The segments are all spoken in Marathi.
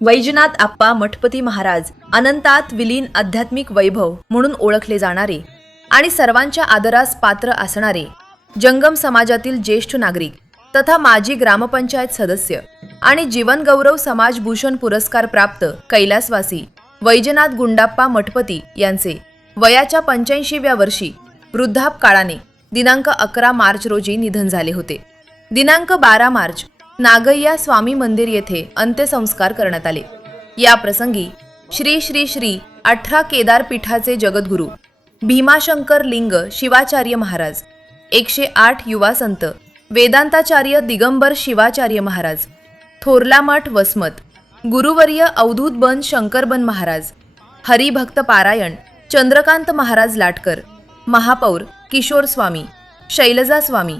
वैजनाथ आप्पा मठपती महाराज अनंतात विलीन आध्यात्मिक वैभव म्हणून ओळखले जाणारे आणि सर्वांच्या आदरास पात्र असणारे जंगम समाजातील ज्येष्ठ नागरिक तथा माजी ग्रामपंचायत सदस्य आणि जीवनगौरव समाजभूषण पुरस्कार प्राप्त कैलासवासी वैजनाथ गुंडाप्पा मठपती यांचे वयाच्या 85व्या वर्षी वृद्धापकाळाने दिनांक 11 मार्च रोजी निधन झाले होते। दिनांक 12 मार्च नागय्या स्वामी मंदिर येथे अंत्यसंस्कार करण्यात आले। या प्रसंगी श्री श्री श्री 18 केदार पीठाचे जगद्गुरू भीमाशंकर लिंग शिवाचार्य महाराज, 108 युवा संत वेदांताचार्य दिगंबर शिवाचार्य महाराज, थोरला मठ वसमत गुरुवर्य अवधूत बन शंकरबन महाराज, हरिभक्त पारायण चंद्रकांत महाराज लाटकर, महापौर किशोर स्वामी, शैलजा स्वामी,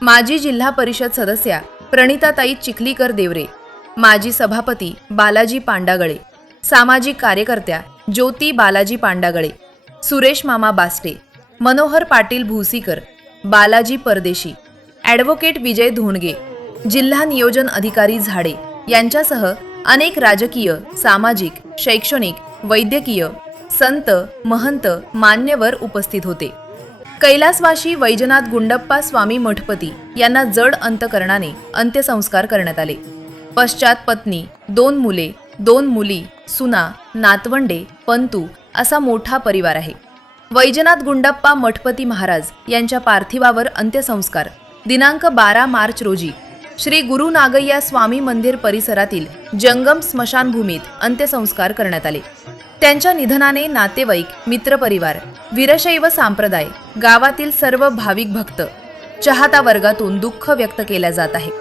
माजी जिल्हा परिषद सदस्या प्रणिताताई चिखलीकर देवरे, माजी सभापती बालाजी पांडागळे, सामाजिक कार्यकर्त्या ज्योती बालाजी पांडागळे, सुरेश मामा बास्टे, मनोहर पाटील भूसीकर, बालाजी परदेशी, ॲडव्होकेट विजय धोंडगे, जिल्हा नियोजन अधिकारी झाडे यांच्यासह अनेक राजकीय, सामाजिक, शैक्षणिक, वैद्यकीय, संत, महंत, मान्यवर उपस्थित होते। कैलासवासी वैजनाथ गुंडप्पा स्वामी मठपती यांना जड अंतकरणाने अंत्यसंस्कार करण्यात आले। पश्चात पत्नी, 2 मुले, 2 मुली, सुना, नातवंडे, पंतू असा मोठा परिवार आहे। वैजनाथ गुंडप्पा मठपती महाराज यांच्या पार्थिवावर अंत्यसंस्कार दिनांक 12 मार्च रोजी श्री गुरु नागय्या स्वामी मंदिर परिसरातील जंगम स्मशानभूमीत अंत्यसंस्कार करण्यात आले। त्यांच्या निधनाने नातेवाईक, मित्रपरिवार, वीरशैव संप्रदाय, गावातील सर्व भाविक भक्त, चाहता वर्गातून दुःख व्यक्त केले जात आहे।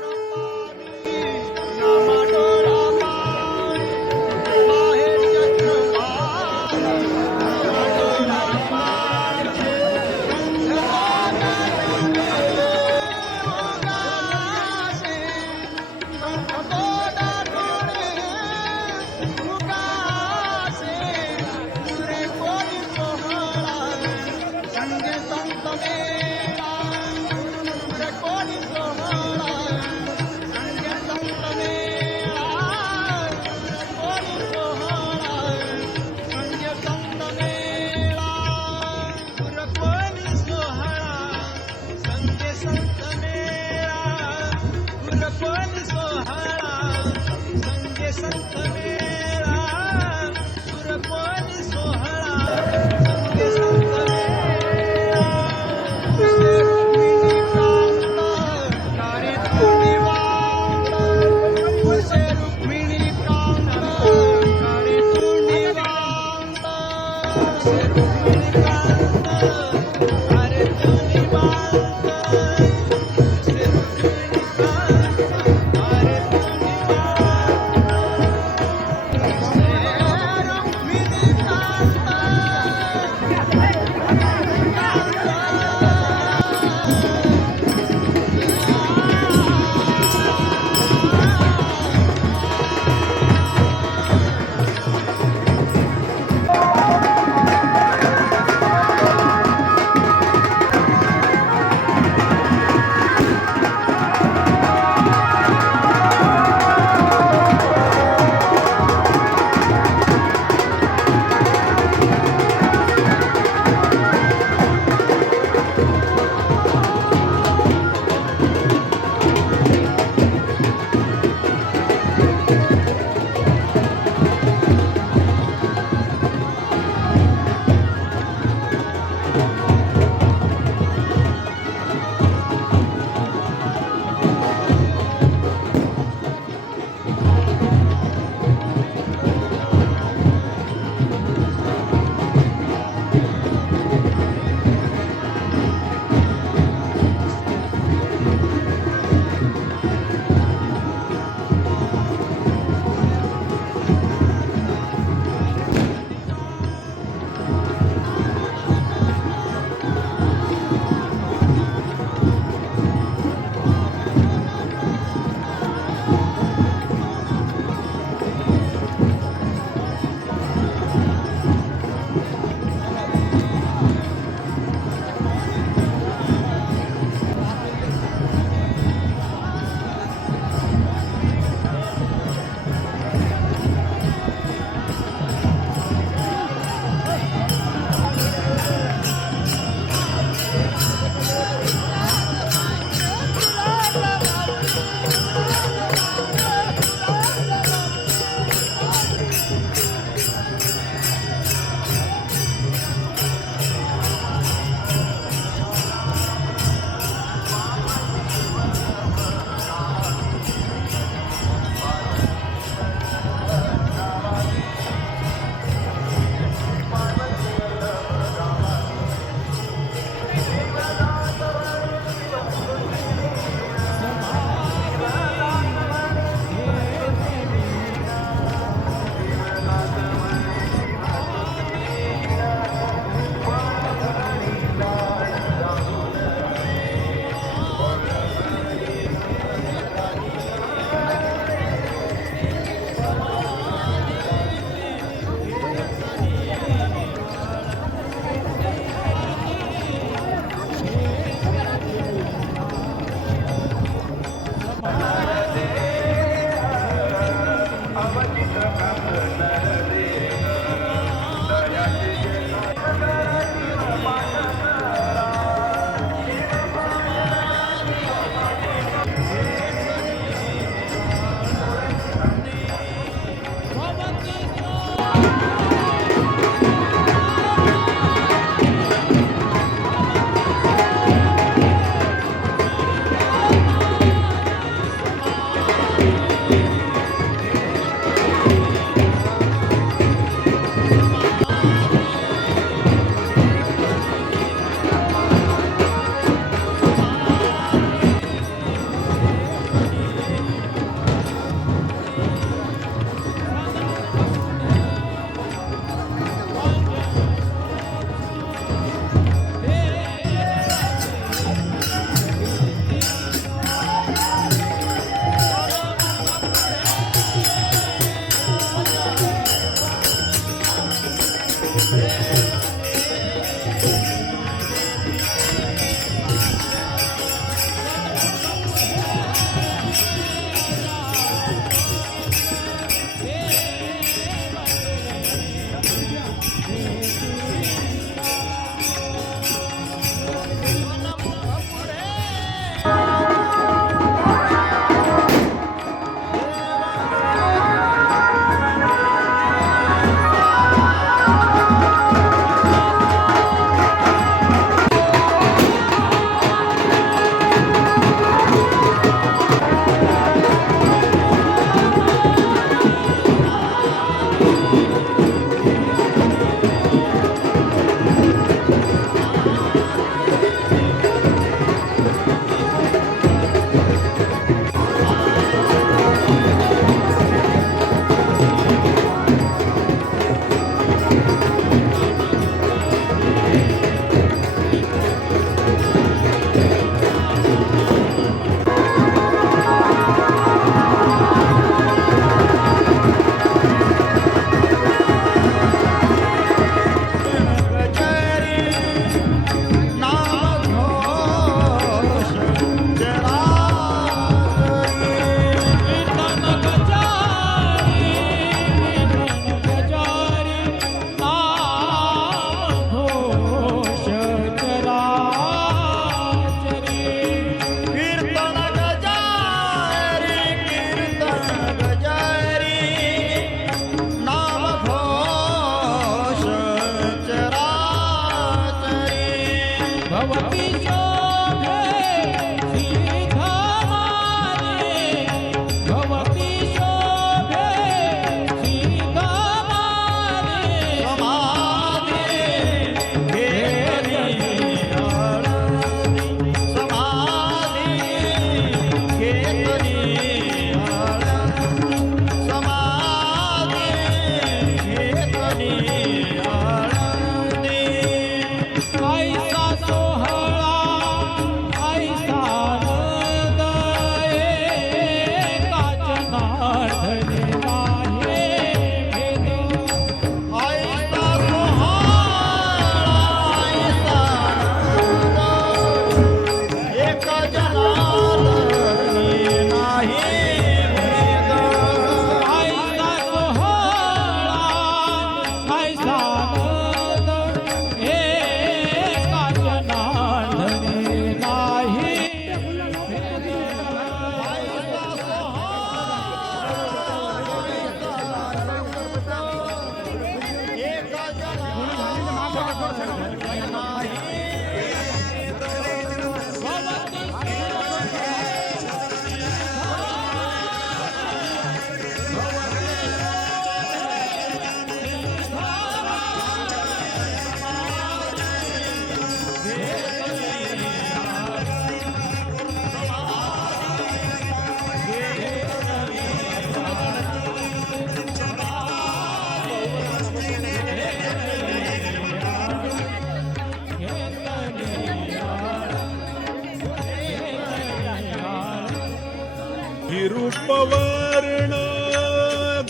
रूपवर्ण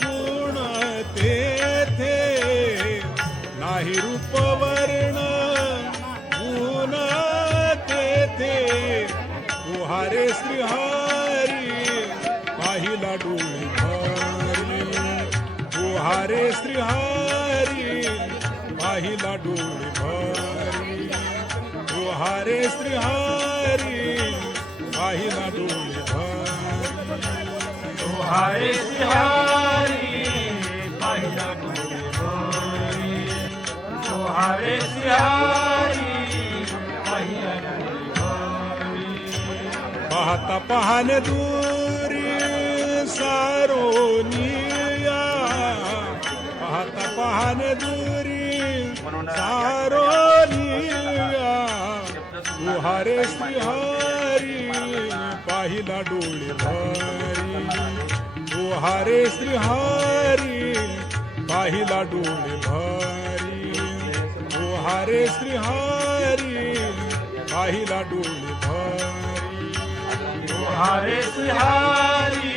गुण तेथे नाही, रूपवर्ण गुण तेथे तुहारे श्रीहरी पाहिला डोळे भरी, तुहारे श्रीहरी पाहिला डोळे भरी, तुहारे श्रीहरी पाहिला डोळे भरी, तुहारे श्रीहरी पाहिला डोळे भरी, तुहारे श्रीहरी पाहिला डोळे भरी. पाहता पाहणे दूरी सारोनिया, पाहता पाहणे दूरी सारोनिया, तुहारे श्रीहरी पाहिला डोळे भरी, तुहारे श्रीहरी पाहिला डोळे भरी, तुहारे श्रीहरी पाहिला डोळे भरी, तुहारे श्रीहरी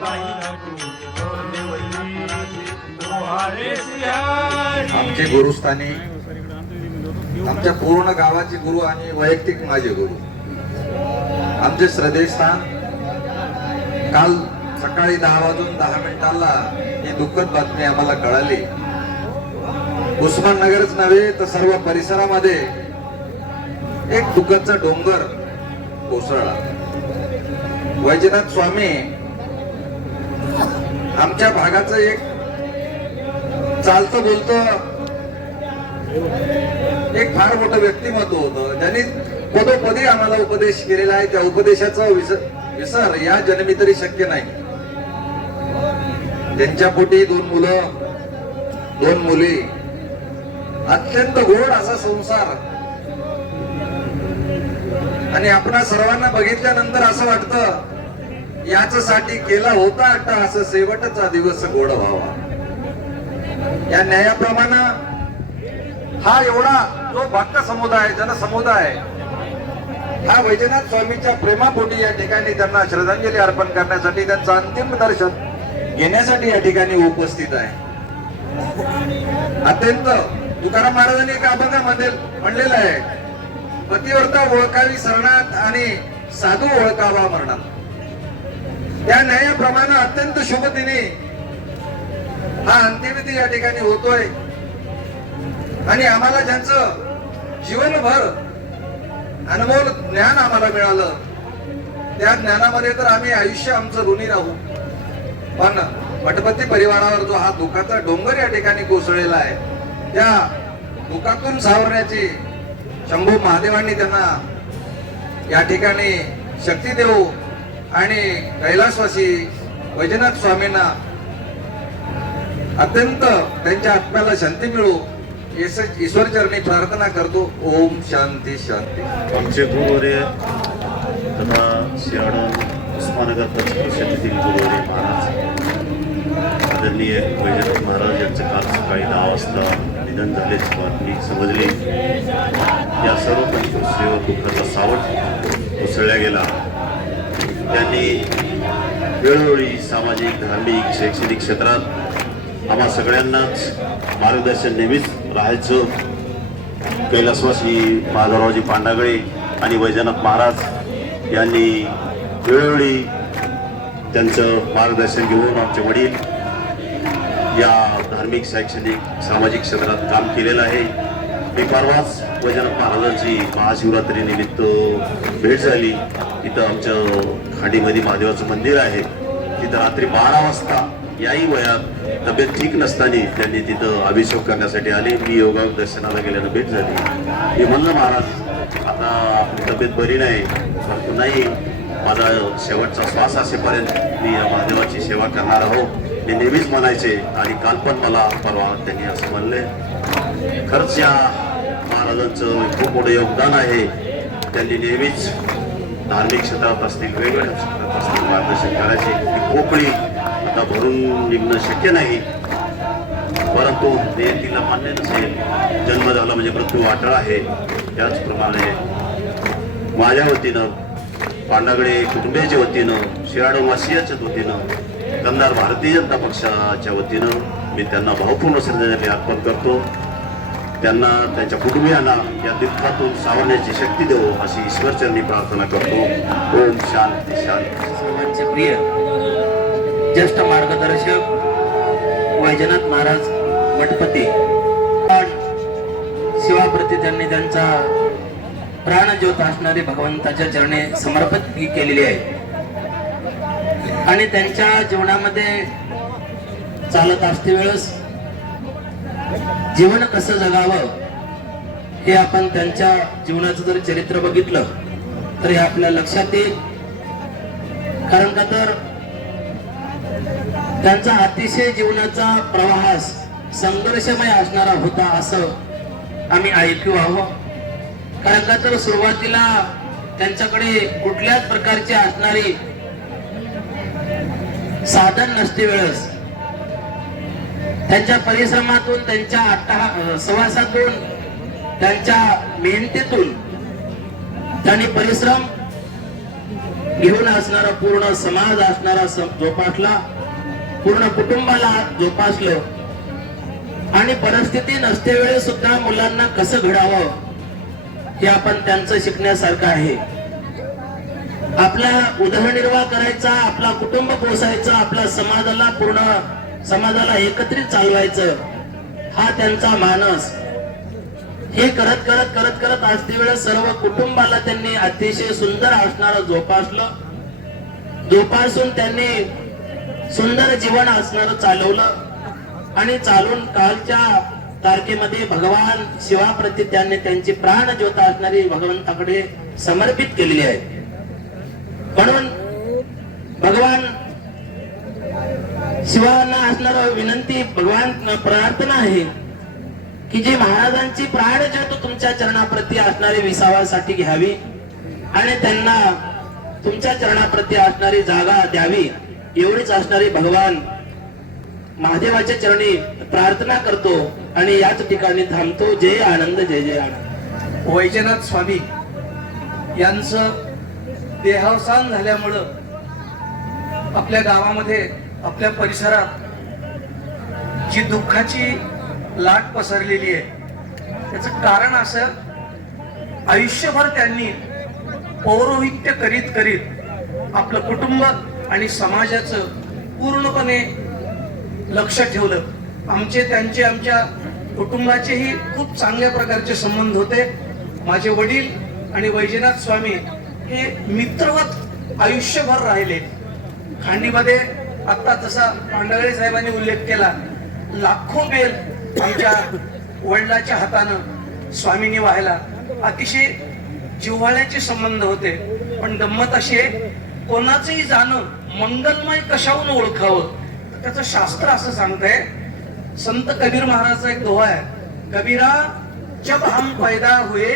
पाहिला डोळे भरी, तुहारे श्रीहरी आमचे गुरुस्थानी, आमच्या पूर्ण गावाचे गुरु आणि वैयक्तिक माझे गुरु, आमचे श्रद्धेस्थान. काल सकाळी 10:10 ही दुःखद बातमी आम्हाला कळाली. उस्माननगरच नव्हे तर सर्व परिसरामध्ये एक दुःखाचा डोंगर कोसळला. वैजनाथ स्वामी आमच्या भागाचं एक चालतं बोलतं एक फार मोठं व्यक्तिमत्व होतं. ज्यांनी पदोपदी आम्हाला उपदेश केलेला आहे. त्या उपदेशाचा विसर या जन्मी तरी शक्य नाही. त्यांच्या पोटी 2 मुलं 2 मुली, अत्यंत गोड असा संसार. आणि आपणा सर्वांना बघितल्यानंतर असं वाटतं याच्यासाठी केला होता अट्टा असं शेवटचा दिवस गोड व्हावा. या न्यायाप्रमाणे हा एवढा जो भक्त समुदाय, जनसमुदाय, हा वैजनाथ स्वामींच्या प्रेमापोटी या ठिकाणी त्यांना श्रद्धांजली अर्पण करण्यासाठी, त्यांचं अंतिम दर्शन घेण्यासाठी या ठिकाणी उपस्थित आहे. अत्यंत तुकाराम महाराजांनी एका अभंगामध्ये म्हणलेलं आहे, पतिव्रता ओळखावी सरणात आणि साधू ओळखावा मरणात. त्या न्यायाप्रमाणे अत्यंत शुभ दिनी हा अंत्यविधी या ठिकाणी होतोय. आणि आम्हाला ज्यांचं जीवनभर अनमोल ज्ञान आम्हाला मिळालं, त्या ज्ञानामध्ये तर आम्ही आयुष्य आमचं ऋणी राहू. पण मठपती परिवारावर जो हा दुःखाचा डोंगर या ठिकाणी कोसळलेला आहे, त्या दुःखातून सावरण्याची शंभू महादेवांनी त्यांना या ठिकाणी शक्ती देऊ आणि कैलासवासी वैजनाथ स्वामींना अत्यंत त्यांच्या आत्म्याला शांती मिळू ईश्वर चरणी प्रार्थना करतो. ओम शांती शांती. आमचे गुरुवर्य तथा शिराड उस्मानगर परिषदेतील गुरुवर्य महाराज आदरणीय वैजनाथ महाराज यांचं काल सकाळी 10 वाजता निधन झाल्याची बातमी समजली. या सर्व पंचवर्षीय दुःखाचा सावट कोसळला गेला. त्यांनी वेळोवेळी सामाजिक, धार्मिक, शैक्षणिक क्षेत्रात आम्हा सगळ्यांनाच मार्गदर्शन नेहमीच राहायचं. कैलासवासी माधवरावजी पांडागळे आणि वैजनाथ महाराज यांनी वेळोवेळी त्यांचं मार्गदर्शन घेऊन आमचे वडील या धार्मिक, शैक्षणिक, सामाजिक क्षेत्रात काम केलेलं आहे. मी परवाच वैजनाथ महाराजांची महाशिवरात्री निमित्त भेट झाली. इथं आमच्या खाडीमध्ये महादेवाचं मंदिर आहे. तिथं रात्री 12 वाजता याही वयात तब्येत ठीक नसताना त्यांनी तिथं अभिषेक करण्यासाठी आले. मी योगा दर्शनाला गेल्यानं भेट झाली. मी म्हणलं, महाराज आता आपली तब्येत बरी नाही, परंतु नाही, माझा शेवटचा श्वास असेपर्यंत मी या महादेवाची सेवा करणार आहोत, मी नेहमीच म्हणायचे. आणि काल पण मला परवा त्यांनी असं म्हणले. खरंच या महाराजांचं खूप मोठं योगदान आहे. त्यांनी नेहमीच धार्मिक क्षेत्रात असतील, वेगवेगळ्या क्षेत्रात असतील मार्गदर्शन करायचे. ही पोकळी आता भरून निघणं शक्य नाही, परंतु नियतीला मान्य नसेल. जन्म झाला म्हणजे मृत्यू वाटळ आहे. त्याचप्रमाणे माझ्या वतीनं, पांडागळे कुटुंबियाच्या वतीनं, शिराडो वासियाच्या वतीनं, कंधार भारतीय जनता पक्षाच्या वतीनं मी त्यांना भावपूर्ण श्रद्धांजली अर्पण करतो. त्यांना, त्यांच्या कुटुंबियांना या दुःखातून सावरण्याची शक्ती देऊ अशी ईश्वरचरणी प्रार्थना करतो. ओम शांती शांती. सर्वांचे प्रिय ज्येष्ठ मार्गदर्शक वैजनाथ महाराज मठपती, शिवाप्रती त्यांनी त्यांचा प्राणज्योत असणारी भगवंताच्या चरणी समर्पित केलेली आहे. आणि त्यांच्या जीवनामध्ये चालत असते वेळेस जीवन कसं जगावं हे आपण त्यांच्या जीवनाचं जर चरित्र बघितलं तर हे आपल्या लक्षात येईल. कारण का तर त्यांचा अतिशय जीवनाचा प्रवास संघर्षमय असणारा होता असं आम्ही ऐकू आहोत. कारण का तर सुरुवातीला त्यांच्याकडे कुठल्याच प्रकारची असणारी साधन नसते वेळेस त्यांच्या परिश्रमातून, त्यांच्या सहवासातून, त्यांच्या मेहनतीतून त्यांनी परिश्रम घेऊन असणारा पूर्ण समाज असणारा जोपासला, पूर्ण कुटुंबाला जोपासलं. आणि परिस्थिती नसते वेळी सुद्धा मुलांना कसं घडावं हे आपण त्यांचं शिकण्यासारखं आहे. आपला उदरनिर्वाह करायचा, आपला कुटुंब पोसायचं, आपल्या समाजाला एकत्रित चालवायचं, हा त्यांचा मानस. हे करत करत करत करत आज ती वेळ सर्व कुटुंबाला त्यांनी अतिशय सुंदर असणारं जोपासून त्यांनी सुंदर जीवन असणारं चालवलं आणि चालून कालच्या तारखेमध्ये भगवान शिवाप्रती त्यांनी त्यांची प्राण ज्योत असणारी भगवंताकडे समर्पित केलेली आहे. म्हणून भगवान शिवांना असणार विनंती, भगवान प्रार्थना आहे की जी महाराजांची प्राण ज्योत तुमच्या चरणाप्रती असणारी विसावासाठी घ्यावी आणि त्यांना तुमच्या चरणाप्रती असणारी जागा द्यावी, एवढीच असणारी भगवान महादेवाच्या चरणी प्रार्थना करतो आणि याच ठिकाणी थांबतो. जय आनंद, जय जय आनंद. वैजनाथ स्वामी यांचं देहावसान झाल्यामुळं आपल्या गावामध्ये, आपल्या परिसरात जी दुःखाची लाट पसरलेली आहे, त्याचं कारण असं, आयुष्यभर त्यांनी पौरोहित्य करीत करीत आपलं कुटुंब आणि समाजाचं पूर्णपणे लक्ष ठेवलं. आमच्या कुटुंबाचेही खूप चांगल्या प्रकारचे संबंध होते. माझे वडील आणि वैजनाथ स्वामी हे मित्रवत आयुष्यभर राहिले. खांडीमध्ये आता तसा पांडवळे साहेबांनी उल्लेख केला, लाखो बेल आमच्या वडिलाच्या हातानं स्वामींनी व्हायला. अतिशय जिव्हाळ्याचे संबंध होते. पण गंमत अशी आहे, कोणाचंही जाणं मंगलमय कशाहून ओळखावं, त्याचं शास्त्र असं सांगतंय. संत कबीर महाराजचा एक दोहा आहे, कबीरा जब हम पैदा हुए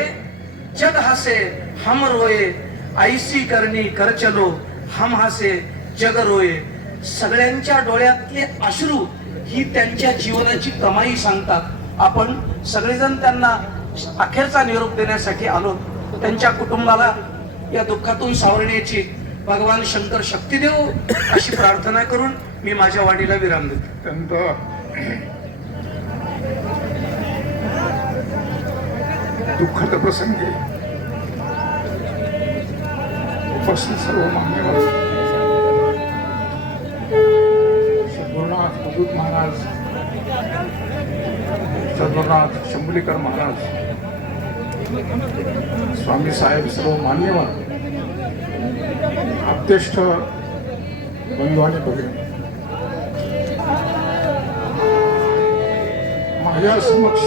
जग हसे हम रोए, ऐसी करनी कर चलो हम हसे जग रोए. सगळ्यांच्या डोळ्यातले अश्रू ही त्यांच्या जीवनाची कमाई सांगतात. आपण सगळेजण त्यांना अखेरचा निरोप देण्यासाठी आलो. त्यांच्या कुटुंबाला या दुःखातून सावरण्याची भगवान शंकर शक्ती देव अशी प्रार्थना करून मी माझ्या वाणीला विराम देतो. दुःखद प्रसंगी उपस्थित सर्व मान्यवर, सद्गुरुनाथ अवधूत महाराज, सद्गुरुनाथ शंभुलीकर महाराज, स्वामी साहेब, सर्व मान्यवर, आप्तेष्ट बंधू आणि भगिनी, माझ्या समक्ष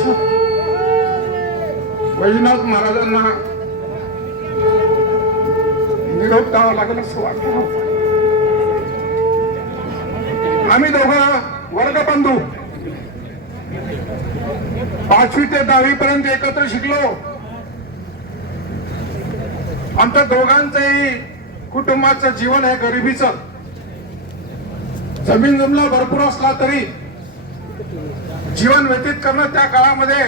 वैजनाथ महाराजांना निरोप द्यावा लागेल असं वाटलं नव्हतं. आम्ही दोघं वर्गबंधू 5वी ते 10वी पर्यंत एकत्र शिकलो. आमच्या दोघांचंही कुटुंबाचं जीवन आहे गरिबीचं. जमीन जमला भरपूर असला तरी जीवन व्यतीत करणं त्या काळामध्ये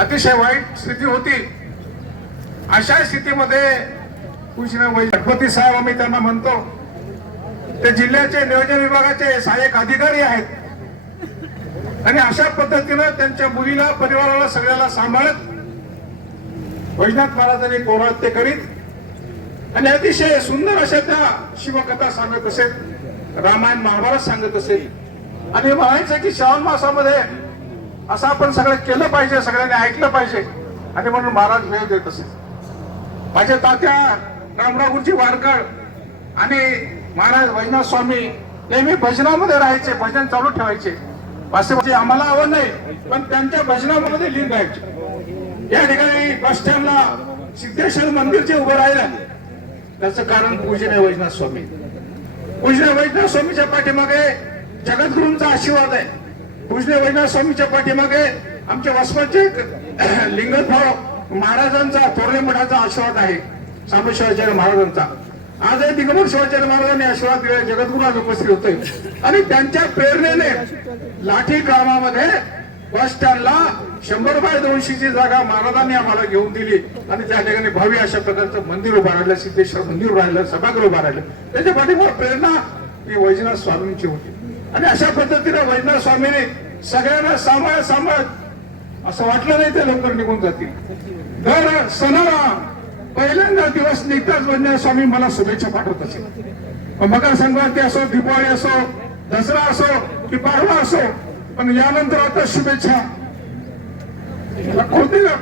अतिशय वाईट स्थिती होती. अशा स्थितीमध्ये पूज्य गणपती साहेब, आम्ही त्यांना म्हणतो, ते जिल्ह्याचे नियोजन विभागाचे सहाय्यक अधिकारी आहेत आणि अशा पद्धतीनं त्यांच्या मुलीला, परिवाराला, सगळ्याला सांभाळत वैजनाथ महाराजांनी पौरात्य करीत आणि अतिशय सुंदर अशा त्या शिवकथा सांगत असेल, रामायण महाभारत सांगत असेल. आणि म्हणायचं की श्रावण मासामध्ये असं आपण सगळं केलं पाहिजे, सगळ्यांनी ऐकलं पाहिजे आणि म्हणून महाराज वेळ देत असेल. माझे तात्या रामराव गुरुजी वारकड आणि महाराज वैजनाथ स्वामी नेहमी भजनामध्ये राहायचे, भजन चालू ठेवायचे. वास्तवाची आम्हाला आवड नाही, पण त्यांच्या भजनामध्ये लीन राहायचे. या ठिकाणी बस स्टँडला सिद्धेश्वर मंदिर जे उभं राहिलं त्याचं कारण पूजनीय वैजनाथ स्वामी. पूजनीय वैजनाथ स्वामीच्या पाठीमागे जगद्गुरूंचा आशीर्वाद आहे. पूजनीय वैजनाथ स्वामीच्या पाठीमागे आमच्या वसमतचे लिंगदभाव महाराजांचा, थोरले मठाचा आशीर्वाद आहे, सांब शिवाचार्य महाराजांचा. आजही दिगंबर शिवाचार्य महाराजांनी आशीर्वाद दिला. जगद्गुरू आज उपस्थित होते आणि त्यांच्या प्रेरणेने लाठी कामामध्ये बस स्टँडला 100/200 जागा महाराजांनी आम्हाला घेऊन दिली आणि त्या ठिकाणी भव्य अशा प्रकारचं मंदिर उभं राहिलं, सिद्धेश्वर मंदिर उभं राहिलं, सभागृह उभं राहिलं. त्याच्या पाठीमागे प्रेरणा ही वैजनाथ स्वामींची होती आणि अशा पद्धतीने वैजनाथ स्वामीने सगळ्यांना सांभाळत असं वाटलं नाही ते लवकर निघून जातील. दर सणाला पहिल्यांदा दिवस निघताच म्हणजे स्वामी मला शुभेच्छा पाठवत असेल. मकर संक्रांती असो, दिवाळी असो, दसरा असो की पाडवा असो, पण यानंतर आता शुभेच्छा कोणती ना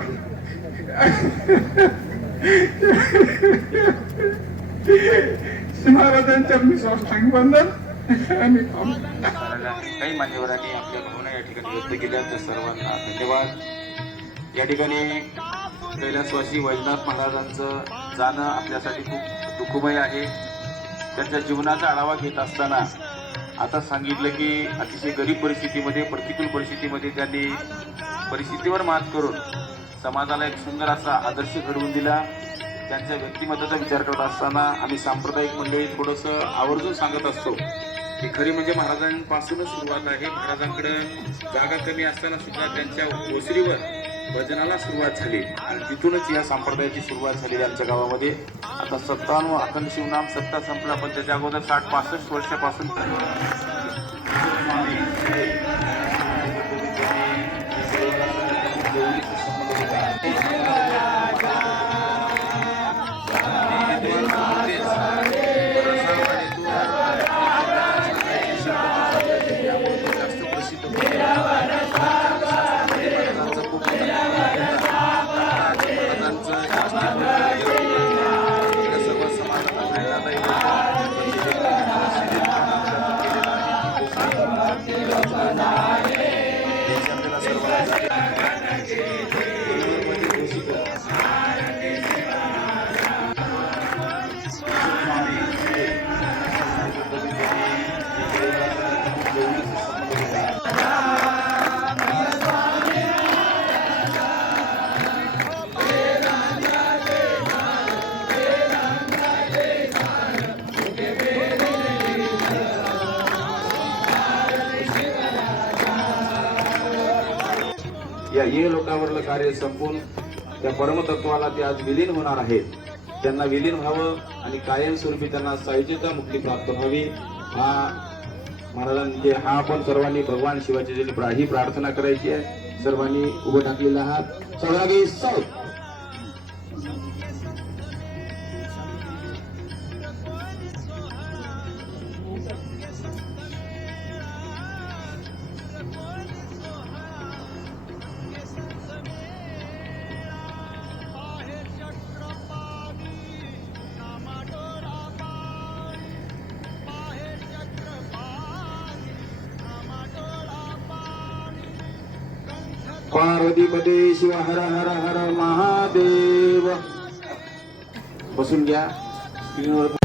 महाराजांच्या मी साष्टांग वंदन आणि काही मान्यवरांनी आपल्या भावना या ठिकाणी व्यक्त केल्या, त्या सर्वांना धन्यवाद. या ठिकाणी कैलासवासी वैजनाथ महाराजांचं जाणं आपल्यासाठी खूप दुःखमय आहे. त्यांच्या जीवनाचा आढावा घेत असताना आता सांगितलं की अतिशय गरीब परिस्थितीमध्ये, प्रतिकूल परिस्थितीमध्ये त्यांनी परिस्थितीवर मात करून समाजाला एक सुंदर असा आदर्श घडवून दिला. त्यांच्या व्यक्तिमत्वाचा विचार करत असताना आम्ही सांप्रदायिक मंडळी थोडंसं आवर्जून सांगत असतो की खरी म्हणजे महाराजांपासूनच सुरुवात आहे. महाराजांकडे जागा कमी असताना सुद्धा त्यांच्या ओसरीवर भजनाला सुरुवात झाली आणि तिथूनच या संप्रदायाची सुरुवात झालेली आमच्या गावामध्ये. आता 97 अखंड शिवनाम सत्ता संपला, पण त्याच्या अगोदर 60-65 वर्षापासून या ये लोकांवरलं कार्य संपून त्या परमतत्वाला ते आज विलीन होणार आहेत. त्यांना विलीन व्हावं आणि कायमस्वरूपी त्यांना सायुज्यता मुक्ती प्राप्त व्हावी हा महाराजांचे हा आपण सर्वांनी भगवान शिवाची ही प्रार्थना करायची आहे. सर्वांनी उभं टाकलेला आहात. सौभागी साऊथ पार्वती पदे शिव हर हर हर महादेव. बसून घ्या. स्क्रीनवर